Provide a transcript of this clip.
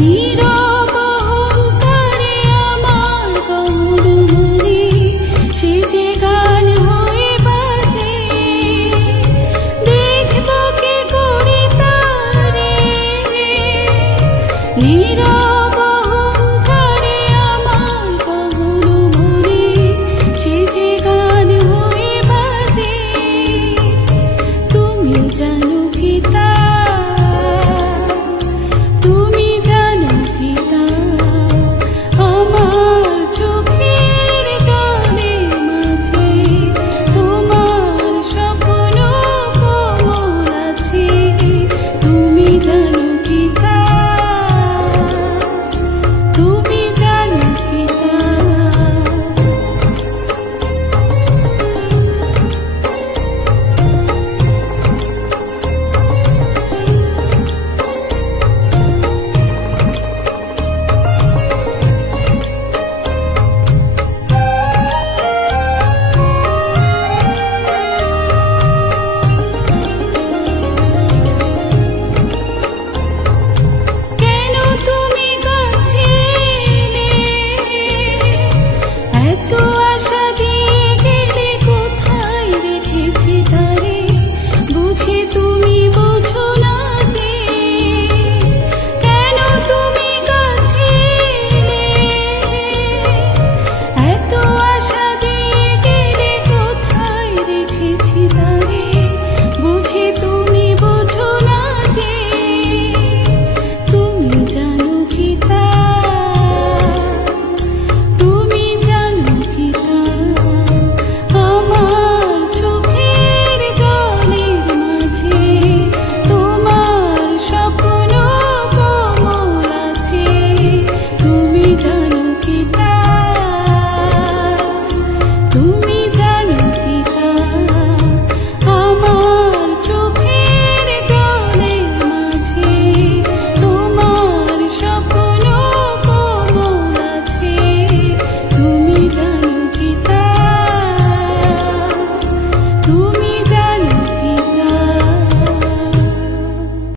নীরব অহংকারে আমার গৌর মনে সে যে গান হয়ে বাজে, দেখব কি করে তারে। নীরব অহংকারে আমার গৌর মনে সে যে গান হয়ে বাজে, তুমি জানো কি তা, তুমি জানো কি তা, আমার চোখের জলের মাঝে তোমার স্বপ্ন কোমল আছে। তুমি জানো কি তা, তুমি জানো কি তা। কেন তুমি কাছে এলে, এত আশা দিয়ে গেলে, কোথায় রেখেছি তারে, বুঝে তুমি বোঝো না যে। কেন তুমি কাছে এলে, এত আশা দিয়ে গেলে, কোথায় রেখেছি তারে, বুঝে তুমি বোঝো না যে। তুমি জানো কি তা, তুমি জানো কি তা, আমার চোখের জলের মাঝে তোমার স্বপ্ন কোমল আছে। তুমি জানো কি তা, তুমি